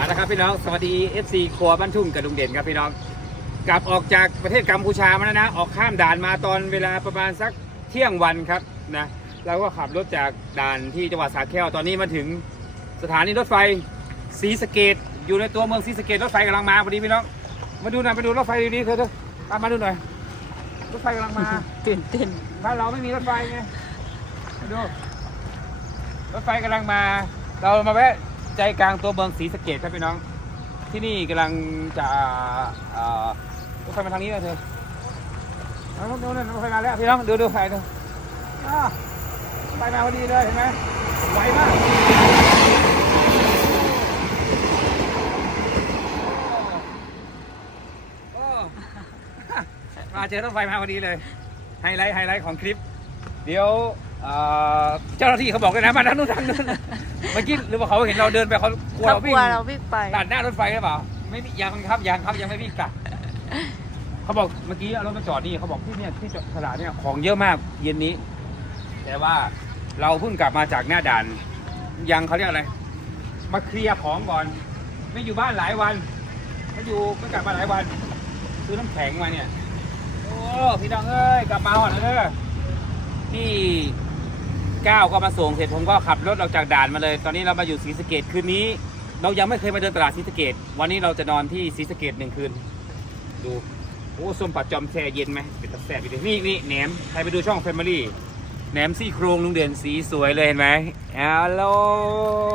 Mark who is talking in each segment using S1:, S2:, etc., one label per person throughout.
S1: มาแล้วครับพี่น้องสวัสดี FC ครัวบ้านทุ่งกับลุงเด่นครับพี่น้อง กลับออกจากประเทศกัมพูชามาแล้วนะ ออกข้ามด่านมาตอนเวลาประมาณสักเที่ยงวันครับนะเราก็ขับรถจากด่านที่จังหวัดสระแก้วตอนนี้มาถึงสถานีรถไฟศรีสะเกดอยู่ในตัวเมืองศรีสะเกดรถไฟกำลังมาพอดีพี่น้อง มาดูหน่อยมาดูรถไฟดีๆเถอะเถอะตามมาดูหน่อยรถไฟกำลังมา
S2: ตื่นเต้น
S1: บ้านเราไม่มีรถไฟไงมาดูรถไฟกำลังมา เรามาแวะ ใจกลางตัวเมืองศรีสะเกดครับพี่น้อง ที่นี่กำลังจะรถไฟมาทางนี้เลยเธอเอารถนู้นรถไฟมาแล้วพี่น้องดูดูไฟดูไฟมาพอดีเลยเห็นไหมไวมากมาเจอรถไฟมาพอดีเลยไฮไลท์ไฮไลท์ของคลิป เดี๋ยวเอ่อเจ้าหน้าที่เขาบอกเลยนะมาทางนู้นทางนู้น เมื่อกี้หรือว่าเขาเห็นเราเดินไปเขากลัว
S2: เราก
S1: วิ่ง
S2: เราวิ่งไป
S1: ตัดหน้ารถไฟหรือเปล่า ไม่ยังครับยังครับยังไม่วิ่งลับเขาบอกเมื่อกี้เอารถมาจอดนี่เขาบอกที่เนี่ยที่จอดตลาดเนี่ยของเยอะมากเย็นนี้ แต่ว่าเราเพิ่งกลับมาจากหน้าด่าน ยังเขาเรียกอะไร มาเคลียร์ของก่อน ไม่อยู่บ้านหลายวันไม่อยู่ไม่กลับมาหลายวัน ซื้อน้ำแข็งมาเนี่ย โอ้พี่น้องเอ้ยกลับมาหอดแล้วยพี่ 9 ก็มาส่งเสร็จผมก็ขับรถออกจากด่านมาเลย ตอนนี้เรามาอยู่ศรีสะเกดคืนนี้ เรายังไม่เคยมาเดินตลาดศรีสะเกดวันนี้เราจะนอนที่ศรีสะเกดหนึ่งคืน ดูโอ้ส้มปัดจอมแช่เย็นไหมเป็นตะแสบเลยนี่นี่แหนมใครไปดูช่องแมบิลี่แหนมซี่โครงลุงเด่นสีสวยเลยเห็นไหมเอาโล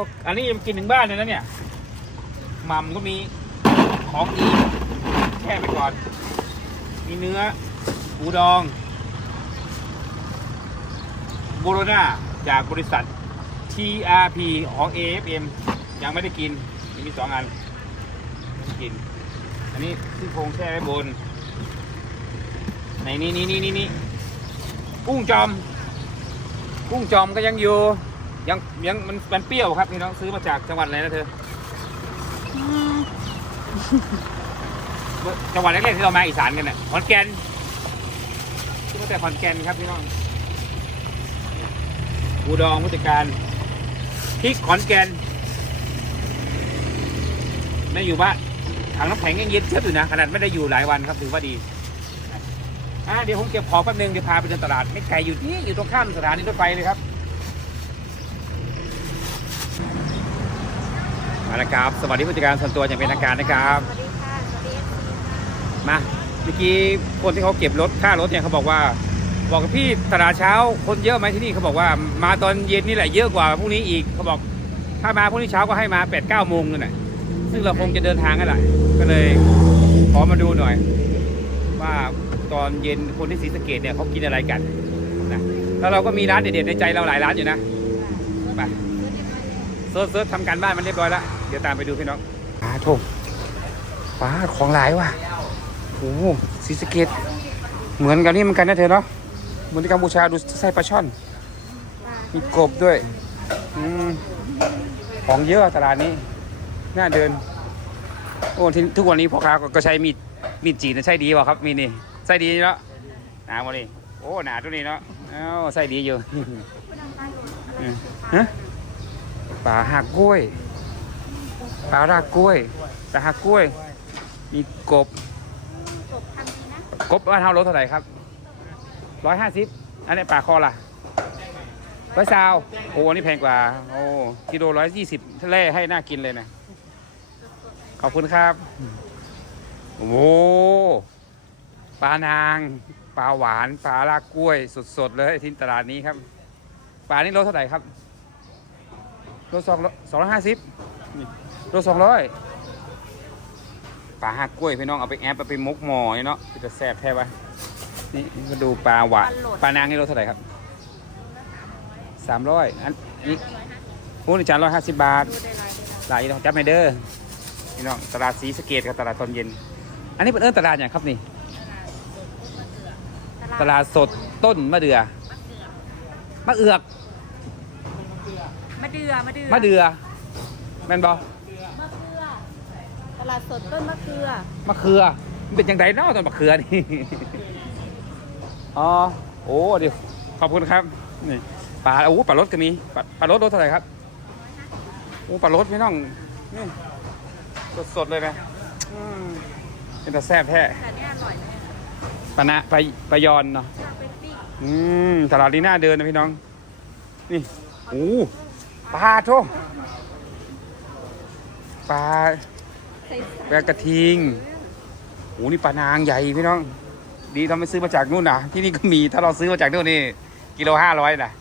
S1: กอันนี้ยังกินถึงบ้านเลยนะเนี่ยมัมก็มีของอีแช่ไปก่อน มีเนื้อปูดอง โบโรนาจากบริษัท TRP ของ AFM ยังไม่ได้กินยังมีสองอันไม่ได้กิน อันนี้ที่โครงแช่ไว้บน ในนี่นี่นี่นี่นี่กุ้งจอม กุ้งจอมก็ยังอยู่ ยังยังมันมันเปรี้ยวครับพี่น้องซื้อมาจากจังหวัดอะไรนะเธอ จังหวัดแรกๆที่เรามาอีสานกันน่ะขอนแก่นที่มาแต่ขอนแก่นครับพี่น้อง บูดองผู้จัดการพริกขอนแก่นไม่อยู่บ้านถังน้ำแข็งยังเย็นเชียบอยู่นะขนาดไม่ได้อยู่หลายวันครับถือว่าดีอะเดี๋ยวผมเก็บของแป๊บนึงเดี๋ยวพาไปเดินตลาดไม่ไกลอยู่ที่อยู่ตรงข้ามสถานีรถไฟเลยครับมาแล้วครับ สวัสดีผู้จัดการส่วนตัวอย่างเป็นทางการนะครับ
S2: สวัสดีค่ะสวัสดีเอฟซีค่ะ
S1: มาเมื่อกี้คนที่เขาเก็บรถค่ารถเนี่ยเขาบอกว่า บอกกับพี่ตลาดเช้าคนเยอะไหมที่นี่เขาบอกว่ามาตอนเย็นนี่แหละเยอะกว่าพรุ่งนี้อีกเขาบอกถ้ามาพรุ่งนี้เช้าก็ให้มา8ปดเก้าโมงนั่นแหละซึ่งเราคงจะเดินทางกันแหละก็เลยขอมาดูหน่อย ว่าตอนเย็นคนที่ศรีสะเกดเนี่ยเขากินอะไรกันนะแล้วเราก็มีร้านเด็ดๆในใจเราหลายร้านอยู่นะไปเซิร์ชเซิร์ชทำการบ้านมันเรียบร้อยแล้วเดี๋ยวตามไปดูพี่น้องอ่าโถป้าของหลายว่ะโอ้โหศรีสะเกดเหมือนกันนี่เหมือนกันนะเธอเนาะ เหมือนที่กัมพูชาดูไส้ปลาช่อน มีกบด้วยอของเยอะตลาดนี้ น่าเดิน โอ้ที่ทุกวันนี้พ่อค้าก็ใช้มีดมีดจีนใช่ดีวะครับ มีนี่ใส่ดีเนาะหนาหมดเลยโอ้หนาตัวนี้เนาะเอ้าใส่ดีอยู่อืมฮะปลาหักกล้วยปลารากกล้วยปลาหักกล้วย มีกบ กบบ้านเท่ารถเท่าไหร่ครับ ร้อยห้าสิบอันนี้ปลาคอล่ะร้อยซาวโอ้อันนี้แพงกว่า โอ้กิโลร้อยยี่สิบแร่ให้น่ากินเลยนะ ขอบคุณครับ โอ้ปลานาง ปลาหวาน ปลาลากกล้วย สดๆ เลยที่ตลาดนี้ครับ ปลานี่โลเท่าไหร่ครับ โลสองสองร้อยห้าสิบโลสองร้อยปลาหักกล้วยพี่น้องเอาไปแอบเอาไปมกหมอเนาะจะแซ่บแท้ปะ นี่มาดูปลาหวานปลานางนี่รสเท่าไหร่ครับสามร้อยอันนี้โอ้นี่จานร้อยห้าสิบบาท
S2: ดูได้หลายได้หลาย
S1: หลายต้องจับไม่เด้อพี่น้องตลาดสีสะเกตกับตลาดตอนเย็น อันนี้เป็นเอิ้นตลาดอย่างครับนี่ ตลาดสดต้นมะเดือมะเอือก
S2: มะเดือมะเดือ
S1: มะเดือแม่นบอ
S2: มะเขือตลาดสดต้นมะเขือ
S1: มะเขือมันเป็นยังไงเนาะต้นมะเขือนี่ อ๋อโอ้เดี๋ยวขอบคุณครับนี่ปลาโอ้ปลารสก็มีปลาปลารสรสเท่าไหร่ครับโอ้ปลารสพี่น้องนี่สดๆเลยนะอืมเป็นแต่แซ่บแท้
S3: แต่เนี่ยอร่อยนะ
S1: ปะนะไปไปยอนเนาะ
S3: ชอบเป็นปิ้ง
S1: อืมตลาดนี้น่าเดินนะพี่น้อง นี่โอ้ปลาโทปลา
S3: ใส่
S1: แปลากระทิงโอ้นี่ปลานางใหญ่พี่น้อง ดีทำไม่ซื้อมาจากนู่นนะที่นี่ก็มีถ้าเราซื้อมาจากนู่นนี่กิโลห้าร้อยนะ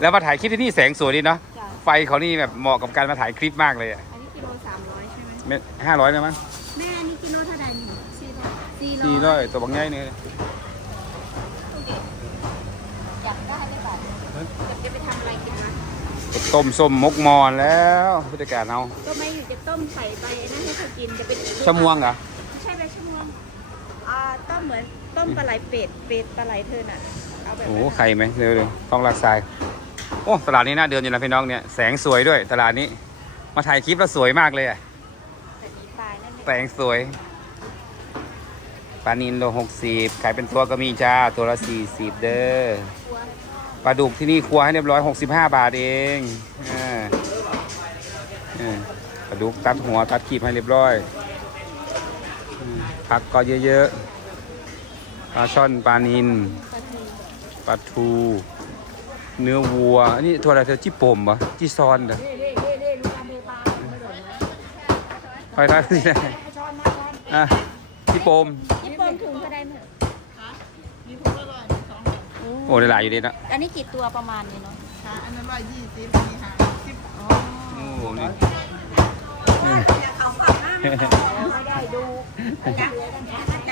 S1: แล้วมาถ่ายคลิปที่นี่แสงสวยดีเนาะ
S3: จ้ะ
S1: ไฟเขานี่แบบเหมาะกับการมาถ่ายคลิปมากเลยอะ
S3: อันนี้กิโลสามร้อยใช่ไหม
S1: ห้าร้อยนะมั้ง
S3: แม่อันนี้กิโลเท่าไหร่นี่สี่ร้อยสี่
S1: สี่
S3: ร้
S1: ร้
S3: อ
S1: อยยตัวบางใหญ่เนี่ย
S3: อยากได้ไหมบ่อยจะไปทำอะไรกินนะ
S1: ต้มส้มมกมอนแล้วผู้จัดการเอา
S3: ก็ไม่อยู่จะต้มใส่ไปนั่นให้เขากินจะเป็น
S1: ชะมวงเหรอ
S3: ไม่ใช่แบบชะมวงอ่าต้ม เหมือนต้มปลาไหลเป็ดเป็ดปลาไหลเธอน่ะเอาแบบ
S1: โอ้
S3: นั้น
S1: ใครไหมเร็วเร็วต้องรักษาโอ้ตลาดนี้น่าเดินอยู่นะพี่น้องเนี่ยแสงสวยด้วย ตลาดนี้ มาถ่ายคลิปแล้วสวยมากเลยอะ
S3: แต่มีปลานั่น
S1: แสงสวยปลานินโลหกสิบขายเป็นตัวก็มีจ้าตัวละสี่สิบเด้อ
S3: ตัว
S1: ปลาดุกที่นี่ครัวให้เรียบร้อยหกสิบห้าบาทเองอ่าเออปลาดุกตัดหัวตัดขีบให้เรียบร้อยอืมผักก็เยอะๆ ปลาช่อนปลานิน
S3: ปลาทู
S1: ปลาทู เนื้อวัว อันนี้ตัวอะไรเธอจี้ปมเหรอจี้ซอนเหรอไปได้ที่ไหนอะจี้ปม
S3: ญี่ปุ่นถุงเท่าไหร่เนี่ย
S1: โอ้ได้หลายอยู่ดีนะ
S3: อันนี้กี่ตัวประมาณนี้เนาะ
S2: ค่ะอันนั้นร้อยยี่สิบอันนี้ห้าสิบ
S3: อ๋อ
S1: โอ้นี่
S3: ไม่ได้ดู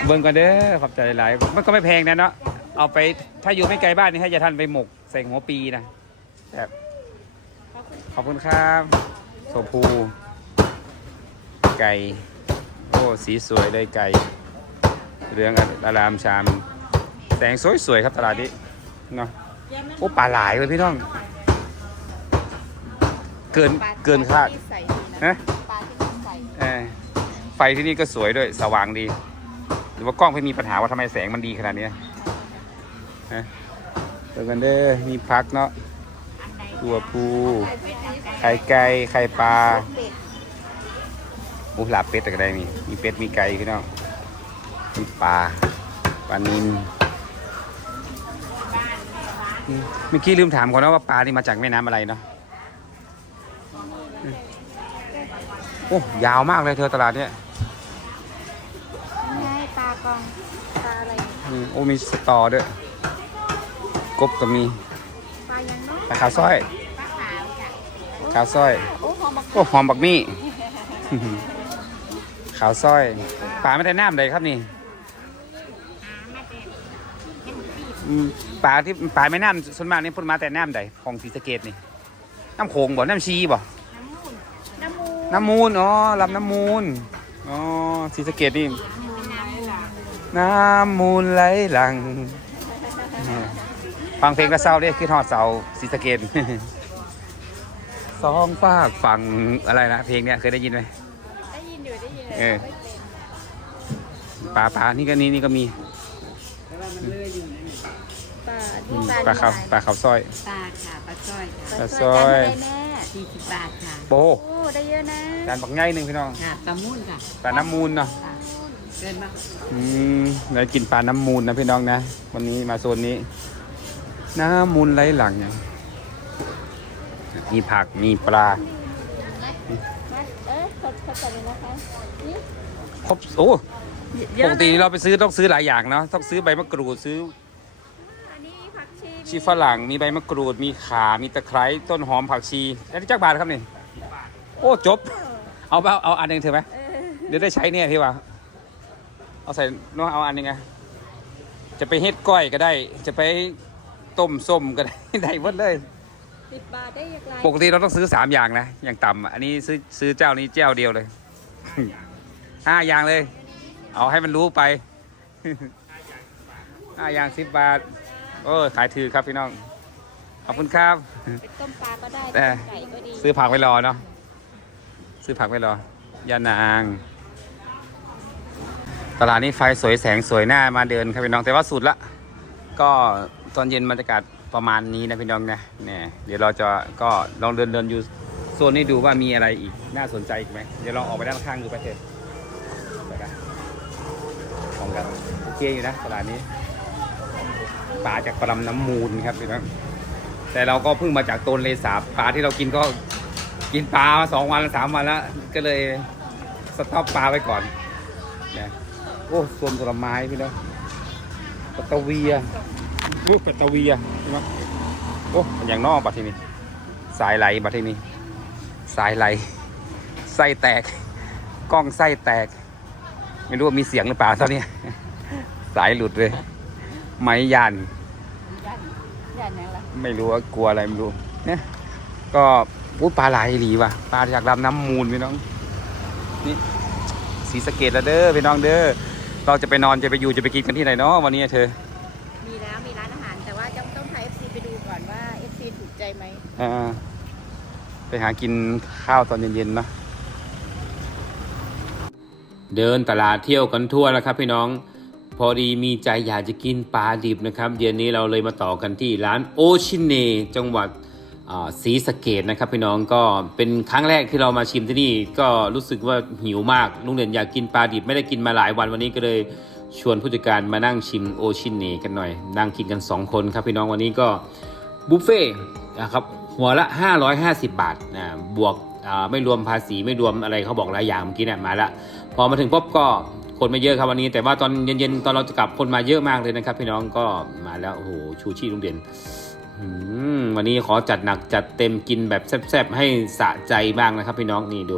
S1: เบิ่งก่อนเด้อขอบใจหลายมันก็ไม่แพงนะเนาะเอาไปถ้าอยู่ไม่ไกลบ้านนี่ให้ยายทันไปหมกใส่หัวปีนะแบบขอบคุณครับโซพูไก่โอ้สีสวยเลยไก่เรื่องอารามชามแสงสวยๆครับตลาดนี้เนาะโอ้ปลาหลายเลยพี่น้อง เกินเกินคาด
S3: ปลที่ใส่ดีนะ
S1: ฮะ
S3: ปลาที่มันใส่
S1: เออไฟที่นี่ก็สวยด้วยสว่างดี หรือว่ากล้องไม่มีปัญหาว่าทำไมแสงมันดีขนาดนี้ฮะเดี๋ยวกันเด้อมีพักเนาะตัวปูไข่ไก่ไข่ปลา
S3: เป็ด
S1: โอ้หลาบเป็ดอะไรมีมีเป็ดมีไก่พี่น้องมีปลาปลานินเมื่อกี้ลืมถามก่อนนะว่าปลานี่มาจากแม่น้ำอะไรเนาะโอ้ยาวมากเลยเธอตลาดเนี่ยา
S3: ยปลากองปลาอะไรเนี่ย
S1: อืมโอ้มีสตอด้วย กบก็มี
S3: ปลายังเนาะ
S1: ปลาขาวสร้อย
S3: ปลาขาวจ้ะ
S1: ขาวสร้อย
S3: โอ้หอมมาก
S1: โอ้หอมบักมี่ ขาวสร้อยปลาไม่ได้น้ำเลยครับนี่อืมปลาที่ปลาไม่น้ำส่วนมากนี่เพุ่นมาแต่น้ำใดของศรีสะเกดนี่น้ำโขงบ่น้ำชีบ่
S3: น้ำมู
S1: น้ำมูลอ๋อลำน้ำมูลอ๋อศรีสะเกดนี่ น้ำมูลไหลหลัง ฟังเพลงก็เศร้าเรียกคือทอดเสาศรีสะเกดสองฝากฝั่งอะไรนะเพลงเนี้ยเคยได้ยินไหม
S3: ได้ยินอยู่ได้ยิน
S1: เออปลาปลานี่ก็นี่นี่ก็มี
S3: ปลา
S1: อื
S3: ที่
S1: ม
S3: ปลา
S1: ปลาขาวปลาขาวสร้อย
S2: ปลาค่ะปลาสร้อยค่ะ
S1: ปลา
S3: ป
S1: สร้อย
S3: จานอะไรแม่
S2: สี่สิบบาทค่ะ
S1: โป
S3: โอ้ได้เยอะนะ
S1: จานบักง่ายหนึ่งพี่น้อง
S2: ค่ะปลามุ่นค่ะ
S1: ปลาน้ำมูลเนาะ
S2: ค่ะ เดินมา
S1: อืมเรากินปลาน้ำมูลนะพี่น้องนะ วันนี้มาโซนนี้ น้ำมูลไหลหลังเนี่ยมีผักมีปลา
S3: มาเอ้ยขอบขอบใจเลยนะคะนี่
S1: ครบโอ้ปกติเราไปซื้อต้องซื้อหลายอย่างเนาะต้องซื้อใบมะกรูดซื้อ
S3: อันนี้ผักชี
S1: ชีฝรั่งมีใบมะกรูดมีข่ามีตะไคร้ต้นหอมผักชีอันนี้จักบาทครับนี่โอ้จบ เอาเอาเอาอันหนึ่งเถอะไหม
S3: เออ
S1: เดี๋ยวได้ใช้เนี่ยพี่ว่า เอาใส่เนาะเอาอันหนึงไงจะไปเฮ็ดก้อยก็ได้ จะไปต้มส้มก็ได้ ได้หมดเลย
S3: สิบบาทได้ยังไง
S1: ปกติเราต้องซื้อสามอย่างนะอย่างต่ำอะอันนี้ซื้อซื้อเจ้านี้เจ้าเดียวเลยห้าอย่างเลย เอาให้มันรู้ไปห้าอย่างสิบบาทโอ้ยขายถือครับพี่น้องขอบคุณครับ
S3: เป็นต้มปลาก็ได้
S1: แต่
S3: ต้มไก่ก็ดี
S1: ซื้อผักไว้รอเนาะซื้อผักไว้รอยานาง ตลาดนี้ไฟสวยแสงสวยหน้ามาเดินครับพี่น้องแต่ว่าสุดละ ก็ตอนเย็นบรรยากาศประมาณนี้นะพี่น้องนะเนี่ยเดี๋ยวเราจะก็ลองเดินเดินอยู่โซนนี้ดูว่ามีอะไรอีกน่าสนใจอีกไหมเดี๋ยวลองออกไปด้านข้างดูไปเถอะไปกันลองกันโอเคอยู่นะตลาดนี้ปลาจากปลำน้ำมูลครับพี่น้องแต่เราก็เพิ่งมาจากโตนเลสาปลาที่เรากินก็กินปลามาสองวันสามวันแล้วก็เลยสต็อปปลาไว้ก่อนนะ โอ้ส่วนผลไม้พี่น้องปตะเวียลูกปตะเวียพี่น้องโอ้มันอย่างนอกบัดทีนี้สายไหลบัดทีนี้สายไหลไส้แตก กล้องไส้แตก ไม่รู้ว่ามีเสียงหรือเปล่าเท่านี้สายหลุดเลย ไม้ยันไม่รู้ว่ากลัวอะไรไม่รู้เนี่ยก็อู้ปลาไหลหลีว่ะปลาจากลำน้ำมูลพี่น้องนี่สีสะเกตแล้วเด้อพี่น้องเด้อ เราจะไปนอนจะไปอยู่จะไปกินกันที่ไหนเนาะวันนี้เธอ
S2: มีแล้วมีร้านอาหาร แต่ว่าจะต้องพา FC ไปดูก่อนว่า FC ถูกใจไหม
S1: อ่าไปหากินข้าวตอนเย็นๆเนาะเดินตลาดเที่ยวกันทั่วแล้วครับพี่น้อง พอดีมีใจอยากจะกินปลาดิบนะครับ เย็นนี้เราเลยมาต่อกันที่ร้านโอชิเนจังหวัด อ่าศรีสเกดนะครับพี่น้องก็เป็นครั้งแรกที่เรามาชิมที่นี่ก็รู้สึกว่าหิวมากลุงเด่นอยากกินปลาดิบไม่ได้กินมาหลายวันวันนี้ก็เลยชวนผู้จัดการมานั่งชิมโอชิเนกันหน่อย นั่งกินกัน 2 คนครับพี่น้องวันนี้ก็บุฟเฟ่ต์นะครับหัวละ 550 บาทนะบวกไม่รวมภาษีไม่รวมอะไรเขาบอกหลายอย่างเมื่อกี้เนี่ยมาละพอมาถึงปุ๊บก็คนไม่เยอะครับวันนี้ แต่ว่าตอนเย็นๆตอนเราจะกลับคนมาเยอะมากเลยนะครับ พี่น้องก็มาแล้วโอ้โหชูชีลุงเด่น วันนี้ขอจัดหนักจัดเต็มกินแบบแซ่บๆให้สะใจบ้างนะครับพี่น้องนี่ดู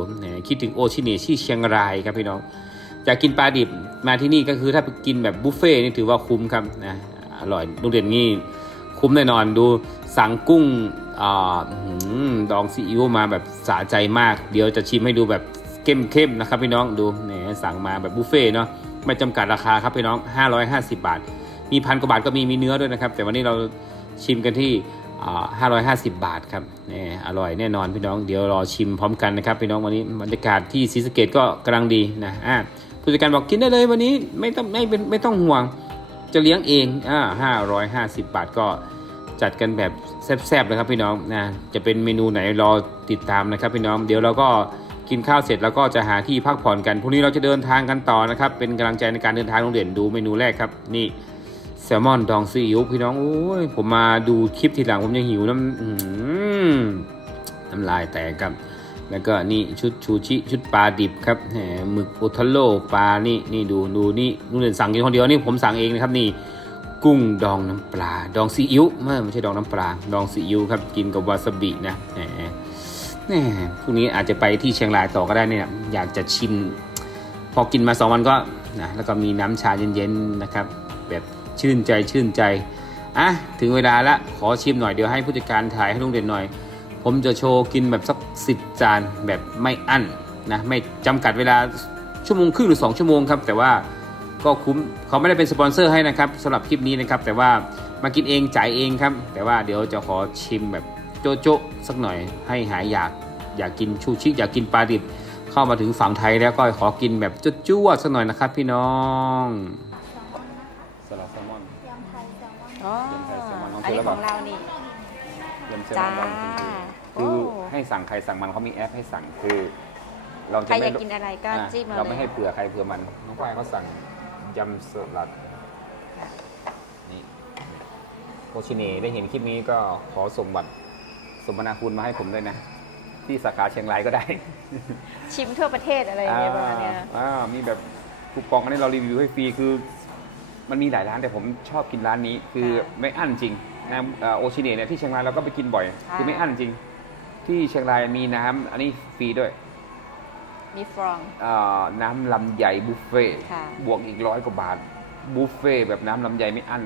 S1: คิดถึงโอชิเนที่เชียงรายครับพี่น้องอยากกินปลาดิบมาที่นี่ก็คือถ้าไปกินแบบบุฟเฟ่ต์นี่ถือว่าคุ้มครับนะอร่อยลุงเด่นนี่คุ้มแน่นอนดูสั่งกุ้งอดองซีอิ๊วมาแบบสะใจมาก เดี๋ยวจะชิมให้ดูแบบเข้มๆนะครับพี่น้องดูเนี่ยสั่งมาแบบบุฟเฟ่เนาะไม่จำกัดราคาครับพี่น้อง 550 บาท มีพันกว่าบาทก็มีมีเนื้อด้วยนะครับ แต่วันนี้เรา ชิมกันที่ 550 บาทครับนี่อร่อยแน่นอนพี่น้องเดี๋ยวรอชิมพร้อมกันนะครับพี่น้องวันนี้บรรยากาศที่ศรีสะเกดก็กำลังดีนะอ่าผู้จัดการบอกกินได้เลยวันนี้ไม่ต้องไม่เป็นไม่ต้องห่วงจะเลี้ยงเองอ่า550บาทก็จัดกันแบบแซ่บๆเลยครับพี่น้องนะจะเป็นเมนูไหนรอติดตามนะครับพี่น้อง เดี๋ยวเราก็กินข้าวเสร็จแล้วก็จะหาที่พักผ่อนกันพรุ่งนี้เราจะเดินทางกันต่อนะครับเป็นกำลังใจในการเดินทางโรงเรียนดูเมนูแรกครับนี่ แซลมอนดองซีอิ๊วพี่น้องโอ้ยผมมาดูคลิปทีหลังผมยังหิวน้ำน้ำลายแตกครับ แล้วก็นี่ชุดชูชิชุดปลาดิบครับแหมหมึกโอทาโร่ปลานี่นี่ดูดูนี่โรงเรียนสั่งกินคนเดียวนี่ผมสั่งเองนะครับนี่กุ้งดองน้ำปลา ดองซีอิ๊วไม่ไม่ใช่ดองน้ำปลา ดองซีอิ๊วครับกินกับวาซาบินะแหมแน่พรุ่งนี้อาจจะไปที่เชียงรายต่อก็ได้เนี่ยอยากจะชิมพอกินมาสองวันก็นะแล้วก็มีน้ำชาเย็นๆนะครับ แบบ ชื่นใจชื่นใจอะถึงเวลาละขอชิมหน่อยเดี๋ยวให้ผู้จัดการถ่ายให้ลุงเด่นหน่อย ผมจะโชว์กินแบบสักสิบจานแบบไม่อั้นนะไม่จำกัดเวลาชั่วโมงครึ่งหรือ 2 ชั่วโมงครับแต่ว่าก็คุ้มเขาไม่ได้เป็นสปอนเซอร์ให้นะครับสำหรับคลิปนี้นะครับแต่ว่ามากินเองจ่ายเองครับ แต่ว่าเดี๋ยวจะขอชิมแบบโจ๊ะโจ๊ะสักหน่อยให้หายอยากอยากกินชูชิอยากกินปลาดิบเข้ามาถึงฝั่งไทยแล้วก็ขอกินแบบจุ๊ๆสักหน่อยนะครับพี่น้องสลัดแซลมอน
S2: ยำไทยแซลม อน
S3: อ๋อ
S1: เป็นไทยแซลมอนของ
S3: อัน
S1: เธอ
S3: นี้
S1: แล้ว
S3: ข
S1: เป
S3: อ
S1: ล่า
S3: งเรานี่
S1: ยำแซลม
S3: จ้า
S1: อนดองจริงๆคือให้สั่งใครสั่งมันเขามีแอปให้สั่งคือ เรา
S3: ใคร
S1: จะ
S3: อ
S1: ไม่
S3: ยากกินอะไรก็
S1: อะ
S3: จิ้มมา
S1: เรา
S3: เล
S1: ไม่
S3: ย
S1: ให้เผื่อใครเผื่อมันน้องฝ้ายเขาสั่งยำสลัดนี่โคชิเน่ได้เห็นคลิปนี้ก็ขอสมบัติสมนาคุณมาให้ผมด้วยนะ ที่สาขาเชียงรายก็ได้
S2: ชิมทั่วประเทศอะไรอย่างเงี้ยประมาณเนี้ย
S1: อ่ามีแบบคูปองอันนี้เรารีวิวให้ฟรีคือ มันมีหลายร้านแต่ผมชอบกินร้านนี้ คือไม่อั้นจริงนะเอ่อโอชิเน่เนี่ยที่เชียงรายเราก็ไปกินบ่อย คือไม่อั้นจริง ที่เชียงรายมีน้ำอันนี้ฟรีด้วย
S3: มีฟรอง
S1: เอ่อน้ำลำไยบุฟเฟ่ต์
S3: ค่ะ
S1: บวกอีกร้อยกว่าบาทบุฟเฟ่ต์แบบน้ำลำไยไม่อั้น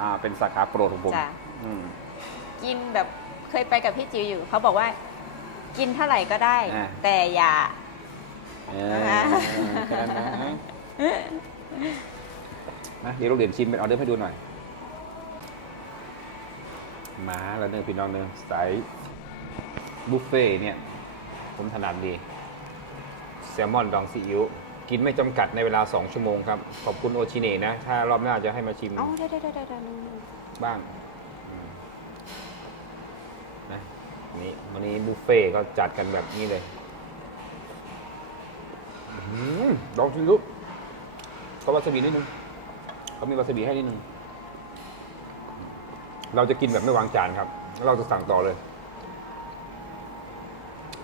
S1: อ่าเป็นสาขาโปรดของผม
S3: จ้ะ
S1: อืม
S2: กินแบบเคยไปกับพี่จิ๋วอยู่ เขาบอกว่ากินเท่าไหร่ก็ได้
S1: อ่า
S2: แต่อย่า
S1: เออแค่นั้นนะ นะเดี๋ยวเราเด่นชิมเป็นออเดอร์ให้ดูหน่อย มาแล้วเนื้อพี่น้องเนื้อสายบุฟเฟ่ต์เนี่ย ผมถนัดดี แซลมอนดองซีอิ๊วกินไม่จำกัดในเวลา 2 ชั่วโมงครับ ขอบคุณโอชิเน่นะ ถ้ารอบหน้าจะให้มาชิม
S2: เอาได้ได้ได้ได้ได้
S1: บ้างอืมนะนี่วันนี้บุฟเฟ่ต์ก็จัดกันแบบนี้เลยอื้อหือลองชิมดูก็วาซาบินิดนึง เขามีวาซาบิให้นิดนึง เราจะกินแบบไม่วางจานครับแล้วเราจะสั่งต่อเลย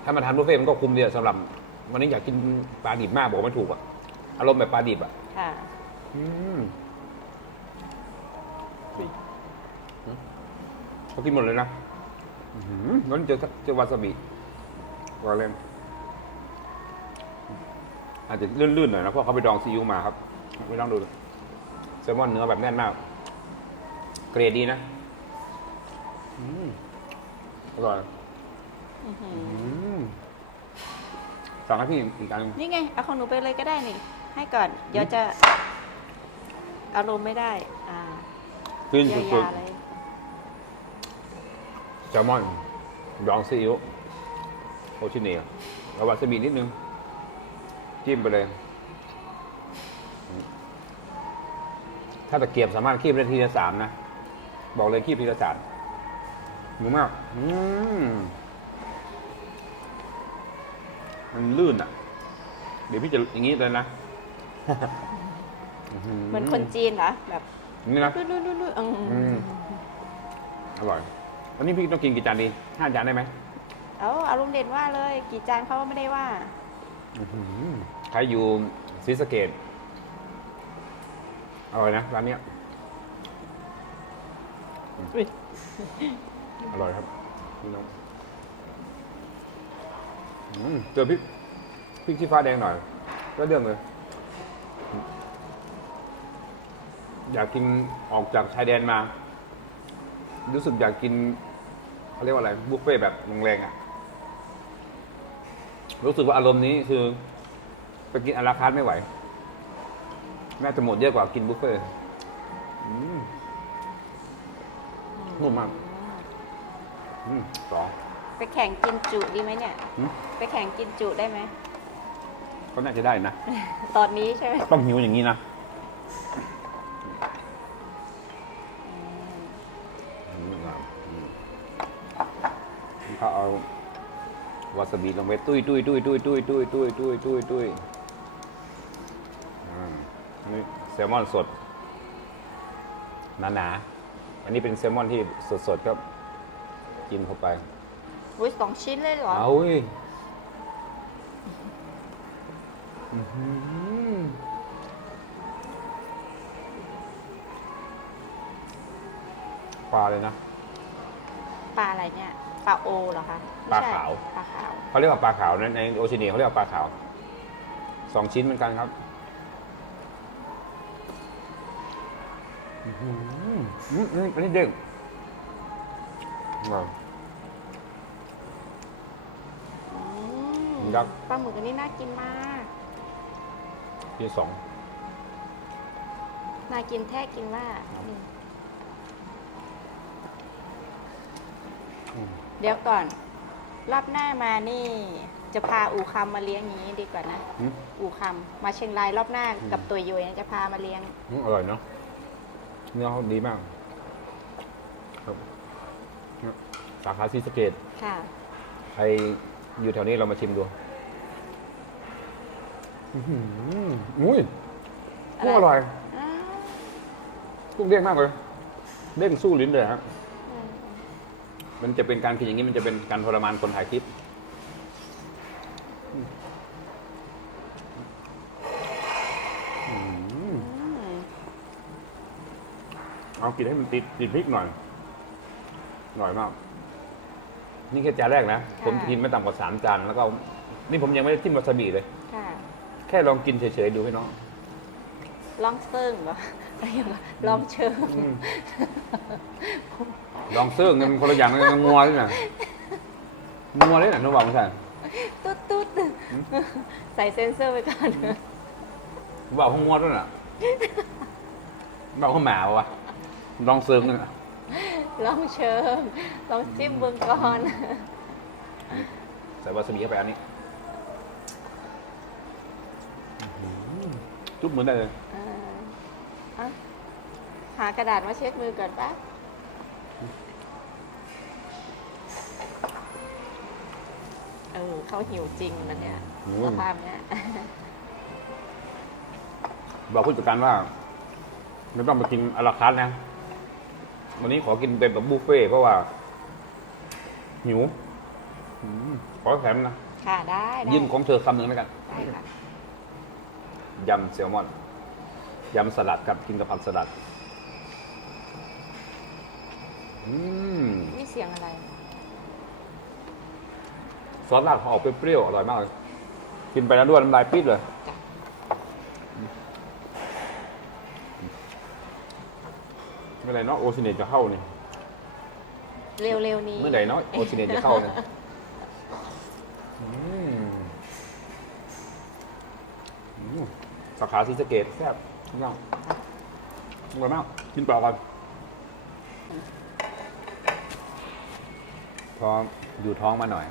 S1: ถ้ามาทานบุฟเฟ่ต์มันก็คุ้มดีอะสำหรับ วันนี้อยากกินปลาดิบมากบอกไม่ถูกอะอารมณ์แบบปลาดิบอะ
S3: ค่ะ
S1: อืมสี่หืมเขากินหมดเลยนะอื้อหืองั้นเจอเจอวาซาบิวาเลนอาจจะลื่นๆหน่อยนะเพราะเขาไปดองซีอิ๊วมาครับไม่ต้องดูแซลมอนเนื้อแบบแน่นมาก เกรดดีนะอืมอร่อย
S3: อื้อหือ
S1: อืมสั่งให้พี่อีกอันหนึ่ง
S3: นี่ไง เอาของหนูไปเลยก็ได้นี่ ให้ก่อน เดี๋ยวจะอารมณ์ไม่ได้ อ่า
S1: ฟิน
S3: ยา
S1: สุด
S3: ยาเลย
S1: ๆแซลมอนดองซีอิ๊วโอชิเนียเอาวาซาบินิดนึง จิ้มไปเลย ถ้าตะเกียบสามารถคีบได้ทีละสามนะ บอกเลยคีบทีละสามหมูมากอืมมันลื่นอะ เดี๋ยวพี่จะอย่างนี้เลยนะ
S3: เหมือนคนจีนเหรอแบบ
S1: นี่นะ
S3: ลุลุลุๆๆอืม
S1: อืมอร่อย วันนี้พี่ต้องกินกี่จานดีห้าจานได้ไหม
S3: เอาอารมณ์เด่นว่าเลย กี่จานเขาก็ไม่ได้ว่า
S1: อื้อหือใครอยู่ศรีสะเกด อร่อยนะร้านเนี้ย
S3: อุ๊ย
S1: อร่อยครับพี่น้องอืมเจอพริกพริกชี้ฟ้าแดงหน่อย ก็เรื่องเลย อยากกินออกจากชายแดนมา รู้สึกอยากกินเขาเรียกว่าอะไรบุฟเฟ่ต์แบบแรงๆอะ รู้สึกว่าอารมณ์นี้คือ ไปกินอาราคาร์ทไม่ไหว น่าจะหมดเยอะกว่ากินบุฟเฟ่ต์อืมนุ่มมากอืมสอง
S3: ไปแข่งกินจุดีไหมเนี่ย
S1: หืม
S3: ไปแข่งกินจุได้ไหม
S1: ก็น่าจะได้นะ
S3: ตอนนี้ใช่ไหม
S1: ต้องหิวอย่างนี้นะอืมงามอืมเขาเอาวาซาบิลงไปตุ้ยตุ้ยตุ้ยตุ้ยตุ้ยตุ้ยตุ้ยตุ้ยตุ้ยตุ้ยอ่าอั นนี้แซลมอนสดหนาๆอันนี้เป็นแซลมอนที่สดๆก็กินเข้าไป
S3: อุ้ยสองชิ้นเลยเหรอ
S1: เอาเว้ยอื้อหือปลาเลยนะ
S3: ปลาอะไรเนี่ย ปลาโอเหรอคะไม่
S1: ปลา
S3: ใช่
S1: ขาว
S3: ปลาขาว
S1: เขาเรียกว่าปลาขาวนะในโอชิเนียเขาเรียกว่าปลาขาวสองชิ้นเหมือนกันครับ อื้อหืออืมอืมอันนี้เด้งอร่อย
S3: อืม
S1: ยักษ์
S3: ปลาหมึกอันนี้น่ากินมาก
S1: ที่สอง
S3: น่ากินแท้กินว่านี่
S1: อืม
S3: เดี๋ยวก่อน รอบหน้ามานี่ จะพาอูคำมาเลี้ยงอย่างนี้ดีกว่านะ
S1: อืม
S3: อูคำมาเชียงรายรอบหน้ากับตัวยุ้ยนะจะพามาเลี้ยง
S1: อืมอร่อยเนาะ เนื้อเขาดีมาก ครับเนี่ยสาขาซีสะเกต
S3: ค่ะ
S1: ใครอยู่แถวนี้เรามาชิมดูอื้อหืออุ้ยกุ้งอร่อย
S3: อ้าว
S1: กุ้งเด้งมากเลย เด้งสู้ลิ้นเลยครับ
S3: อืม
S1: มันจะเป็นการกินอย่างนี้มันจะเป็นการทรมานคนถ่ายคลิปอื้อหือ
S3: อืม
S1: เอา กินให้มันติดติดพริกหน่อย หน่อยมาก นี่แค่จานแรกนะ ผมกินไม่ต่ำกว่าสามจานแล้วก็ นี่ผมยังไม่ได้จิ้มวาซาบิเลย
S3: ค่ะ
S1: แค่ลองกินเฉยๆดูให้น้อง
S3: ลองเซิ่งเหรออะไรอย่างเงี้ยลองเชิง
S1: อืม ลองเซิร์งเนี่ยมันคนละอย่างกันงัวเลยนะงัวเลยนะน้องบอกไม่ใช่
S3: ตุ๊ดตุ๊ดใส่เซนเซอร์ไปก่อน
S1: บอกเขางัวด้วยน่ะบอกเขาหมาวะ ลองเซิร์งเนี่ย
S3: ลองเชิงลองจิ้มเบิงก่อน
S1: ใส่วาซาบิเข้าไปอันนี้จุ๊บเหมือนได้เลย
S3: อ่าอะหากระดาษมาเช็ดมือก่อนปะเขาหิวจริงนะเนี่ย
S1: อื
S3: ส
S1: ม
S3: ภาพเนี้ย
S1: บอกผู้จัดการว่าไม่ต้องไปกินอาราคาร์ทนะ วันนี้ขอกินเป็นแบบบุฟเฟ่ต์เพราะว่า หิวอืมขอแถมนะ
S3: ค่ะได้ได้
S1: ยืมของเธอคำหนึ่งแล้วกัน
S3: ได้ค่ะ
S1: ยำแซลมอน ยำสลัดครับกินกับผักสลัด อืม
S3: นี่เสียงอะไร
S1: ซอสราดเขาออกเปรี้ยวๆอร่อยมากเลยกินไปแล้วด้วยน้ำลายปิดเลย
S3: จ้ะ
S1: เมื่อไหรเนาะโอซิเนตจะเข้านี่
S3: เร็วๆนี้
S1: เมื่อไหร่เนาะโอซิเนตจะเข้าเนี่ยอืมอืมสาขาศรีสะเกดแซ่บมากอร่อยมากกินเปล่าก่อนท้องอยู่ท้องมาหน่อย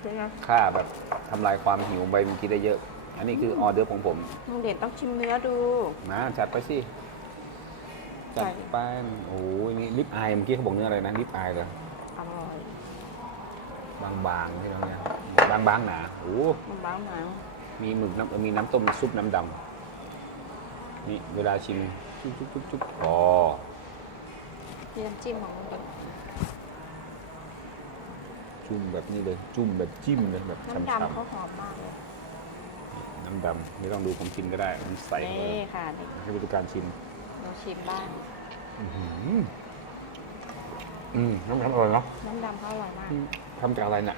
S3: เป็นไง
S1: ค่าแบบทำลายความหิวไปมันกินได้เยอะ อันนี้คือออเดอร์ของผม
S3: ลุงเด่นต้องชิมเนื้อดู
S1: มาจัดไปสิ จัดไปโอ้ยนี่ลิปอายเมื่อกี้เขาบอกเนื้ออะไรนะลิปอายเลย
S3: อร่อย
S1: บางๆที่เราเนี่ยบางๆหนาโอ้
S3: มันบ้างหนัง
S1: มีหมึกน้ำมีน้ำต้มซุปน้ำดำนี่เวลาชิมจุ๊บจุ๊บจุ๊บจุ๊บอ๋อ
S3: มีน้ำจิ้มของลุงเด่น
S1: จุ่มแบบนี้เลยจุ่มแบบจิ้มเลยแบบ
S3: น้ำ
S1: ช้ำ
S3: ดำเขาหอมมากเลย
S1: ๆน้ำดำไม่ต้องดูผมกินก็ได้มันใสเล
S3: นี่
S1: ย
S3: ค่ะนี่
S1: ให้บริการชิม
S3: เราชิมบ้าง
S1: อื้อหืออืมน้ำดำอร่อยเนาะ
S3: น้ำดำเขาอร่อยมาก
S1: ทำจากอะไรน่ะ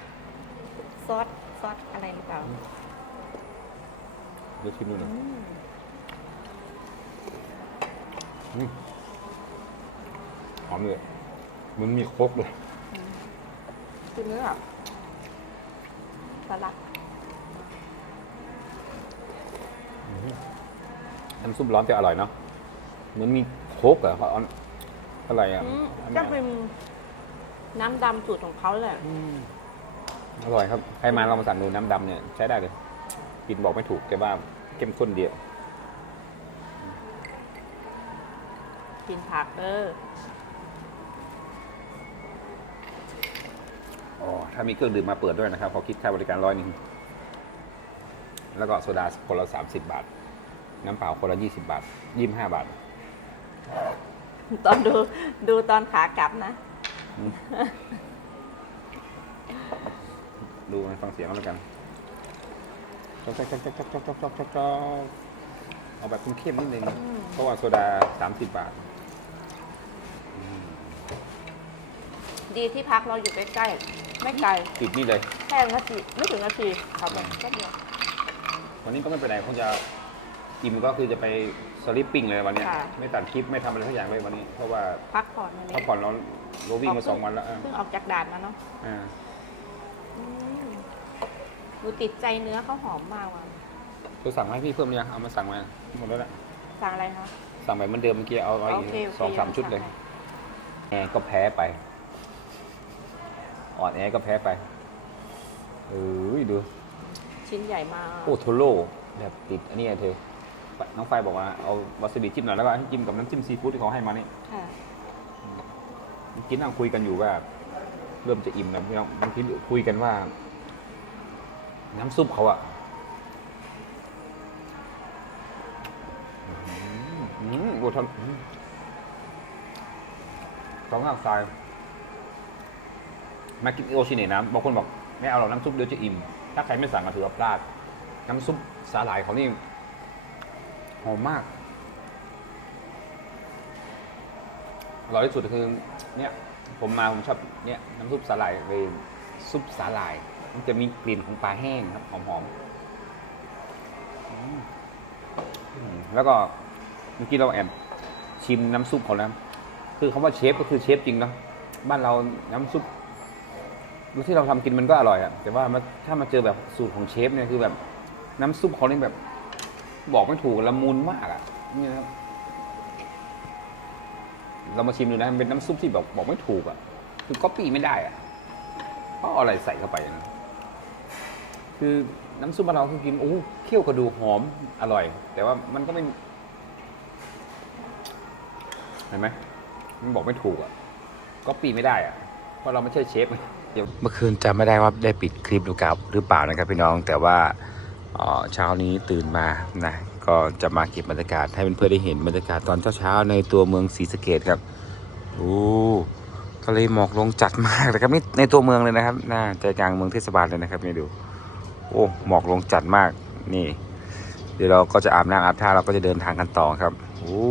S3: ซอส ซอสอะไรหรือเปล่า
S1: เดี๋ยวชิมดูหน่อย
S3: อืม
S1: อืมหอมเลยเหมันมีโครกเลย
S3: คือเนื้อสลัด
S1: น้ำซุปร้อนจะอร่อยเนาะ เหมือนมีโครกเหรอเขาเอาอะไรอะ
S3: อืม
S1: อัน
S3: ก็
S1: เนี้ย
S3: เป็นน้ำดำสูตรของเขาแหละ
S1: อืมอร่อยครับ ใครมาเรามาสั่งดูน้ำดำเนี่ยใช้ได้เลยกินบอกไม่ถูกแต่ว่าเข้มข้นเดียว
S3: กินผักเออ
S1: อ๋อ ถ้ามีเครื่องดื่มมาเปิดด้วยนะครับ ขอคิดค่าบริการร้อยหนึ่ง แล้วก็โซดาคนละสามสิบบาท น้ำเปล่าคนละยี่สิบบาทยี่สิบห้าบาท
S3: ตอนดูดูตอนขากลับนะ
S1: ดูนะฟังเสียงกันแล้วกันจ๊อกจ๊อกจ๊อกจ๊อกจ๊อกจ๊อกจ๊อกจ๊อกจ๊อกเอาแบบเข้มๆนิดนึง
S3: อืม
S1: เพราะว่าโซดาสามสิบบาท
S3: ดีที่พักเราอยู่ใกล้ๆไม่ไกล
S1: ติดนี่เลย
S3: แค่นาทีไม่ถึงนาทีขับไปแค่เดียว
S1: วันนี้ก็ไม่ไปไหนคงจะอิ่มก็คือจะไป สลิปปิ้งเลยวันเนี้ย
S3: ค่ะ
S1: ไม่ตัดคลิปไม่ทำอะไรทุกอย่างเลยวันนี้ เพราะว่า
S3: พักผ่อนมาเลย
S1: พักผ่อนเราเราวิ่งมาสองวันแล้วอะ
S3: เพิ่งออกจากด่านมาเนาะ
S1: อ่า
S3: อืมดูติดใจเนื้อเขาหอมมากว่ะ
S1: จะสั่งมาให้พี่เพิ่มยังเอามาสั่งมาหมดแล้วแหละ
S3: สั่งอะไรคะ
S1: สั่งแบบเหมือนเดิมเมื่อกี้เอาไว้
S3: โอเคโอเค
S1: สองสามชุดเลยแอร์ก็แพ้ไปอ่อนแอก็แพ้ไปเอ้ยดู
S3: ชิ้นใหญ่มาก
S1: โอ้โทโร่แบบติดอันนี้ไงเธอ น้องไฟบอกว่าเอาวาซาบิจิ้มหน่อยแล้วก็ให้จิ้มกับน้ำจิ้มซีฟู้ดที่เขาให้มานี่
S3: ค่ะ
S1: เมื่อกี้นั่งคุยกันอยู่ว่า เริ่มจะอิ่มแล้วพี่น้องเมื่อกี้คุยกันว่า น้ำซุปเขาอะอืมอืมโอ้ทำอืมสองข้างซ้ายมากินโอชิเนะนะบางคนบอกไม่เอาหรอกน้ำซุปเดี๋ยวจะอิ่ม ถ้าใครไม่สั่งก็ถือว่าพลาด น้ำซุปสาหร่ายเขานี่ หอมมากอร่อยที่สุดคือเนี่ยผมมาผมชอบเนี่ยน้ำซุปสาหร่ายเลยซุปสาหร่าย มันจะมีกลิ่นของปลาแห้งครับหอมๆอืมแล้วก็เมื่อกี้เราแอบชิมน้ำซุปเขาแล้วคือคำว่าเชฟก็คือเชฟจริงเนาะบ้านเราน้ำซุปที่เราทำกินมันก็อร่อยอะแต่ว่ามันถ้ามาเจอแบบสูตรของเชฟเนี่ยคือแบบน้ำซุปเขาเนี่ยแบบ บอกไม่ถูกละมุนมากอะนี่ะครับเรามาชิมดูนะมันเป็นน้ำซุปที่แบบบอกไม่ถูกอะ คือก๊อปปี้ไม่ได้อะเพราะอะไรใส่เข้าไปนะคือน้ำซุปบ้านเราคือกินโอ้เคี่ยวกระดูกหอมอร่อย แต่ว่ามันก็ไม่เห็นไหมมันบอกไม่ถูกอะก๊อปปี้ไม่ได้อะเพราะเราไม่ใช่เชฟเดี๋ยเมื่อคืนจำไม่ได้ว่าได้ปิดคลิปหรือเปล่าหรือเปล่านะครับพี่น้องแต่ว่า เช้านี้ตื่นมานะก็จะมาเก็บบรรยากาศให้เพื่อนๆได้เห็นบรรยากาศตอนเช้าๆในตัวเมืองศรีสะเกดครับโอ้ทะเลหมอกลงจัดมากเลยครับนี่ในตัวเมืองเลยนะครับน่าใจกลางเมืองเทศบาลเลยนะครับนี่ดู โอ้หมอกลงจัดมากนี่ เดี๋ยวเราก็จะอาบน้ำอาบท่าเราก็จะเดินทางกันต่อครับโอ้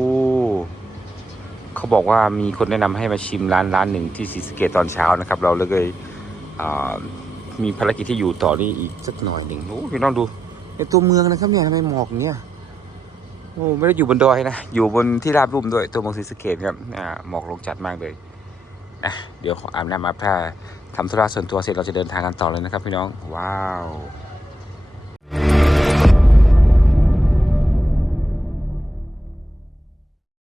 S1: เขาบอกว่ามีคนแนะนำให้มาชิมร้านร้านหนึ่งที่ศรีสะเกดตอนเช้านะครับ เราเลยมีภารกิจที่อยู่ต่อนี่อีกสักหน่อยหนึ่งโอ้พี่น้องดู ในตัวเมืองนะครับเนี่ยทำไมหมอกเงี้ยโอ้ไม่ได้อยู่บนดอยนะ อยู่บนที่ราบรุ่มด้วยตัวเมืองศรีสะเกดครับอ่าหมอกลงจัดมากเลยนะเดี๋ยวขออาบน้ำอาบผ้าทำธุระส่วนตัวเสร็จเราจะเดินทางกันต่อเลยนะครับพี่น้อง ว้าว